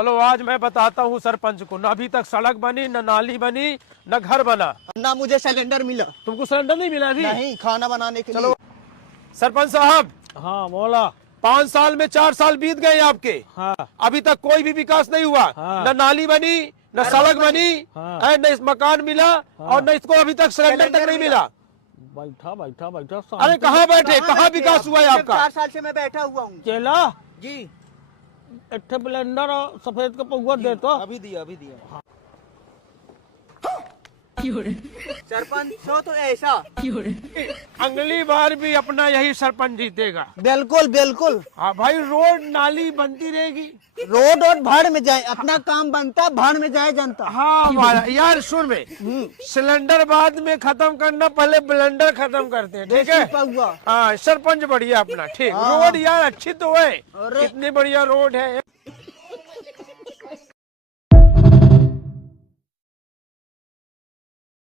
चलो आज मैं बताता हूँ सरपंच को, न अभी तक सड़क बनी, न नाली बनी, न घर बना। ना मुझे सिलेंडर मिला। तुमको सिलेंडर नहीं मिला अभी? नहीं, खाना बनाने के चलो लिए। सरपंच साहब, हाँ बोला। 5 साल में 4 साल बीत गए आपके, हाँ अभी तक कोई भी विकास नहीं हुआ। हाँ। न नाली बनी, न सड़क बनी, हाँ। न इस मकान मिला, और न इसको अभी तक सिलेंडर तक नहीं मिला। बैठा बैठा बैठा अरे कहाँ बैठे, कहाँ विकास हुआ है आपका? 4 साल से मैं बैठा हुआ हूँ चेला जी। एक ब्लेंडर और सफेद का पौवा दे तो। अभी दिया। सरपंच तो ऐसा अगली बार भी अपना यही सरपंच जीतेगा। बिल्कुल। हाँ भाई, रोड नाली बनती रहेगी। रोड और भाड़ में जाए, अपना काम बनता, भाड़ में जाए जनता। हाँ यार सुन में, सिलेंडर बाद में खत्म करना, पहले ब्लेंडर खत्म करते हैं, ठीक है? हुआ। हाँ सरपंच बढ़िया अपना, ठीक। रोड यार अच्छी तो है, अरे। कितनी बढ़िया रोड है।